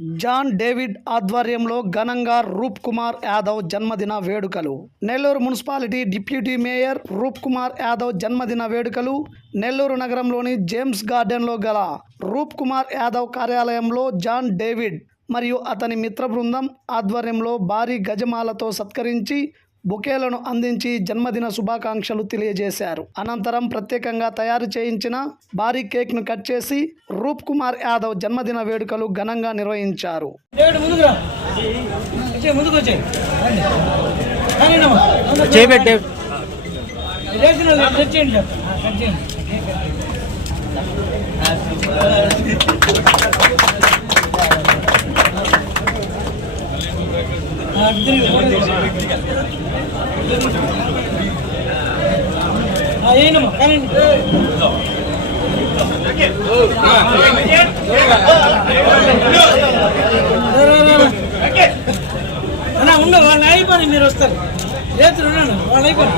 John David ఆధ్వర్యంలో ఘనంగా రూప్ కుమార్ యాదవ్ జన్మదిన వేడుకలు. నెల్లూరు మున్సిపాలిటీ డిప్యూటీ మేయర్ రూప్ కుమార్ యాదవ్ జన్మదిన వేడుకలు నెల్లూరు నగరంలోని జేమ్స్ గార్డెన్లో గల రూప్ కుమార్ యాదవ్ కార్యాలయంలో జాన్ డేవిడ్ మరియు అతని మిత్ర బృందం ఆధ్వర్యంలో భారీ గజమాలతో సత్కరించి బొకేలను అందించి జన్మదిన శుభాకాంక్షలు తెలియజేశారు. అనంతరం ప్రత్యేకంగా తయారు చేయించిన భారీ కేక్ను కట్ చేసి రూప్ కుమార్ యాదవ్ జన్మదిన వేడుకలు ఘనంగా నిర్వహించారు. ఉండు వాళ్ళు అయిపోయి మీరు వస్తారు రేతులు వాళ్ళు అయిపోయి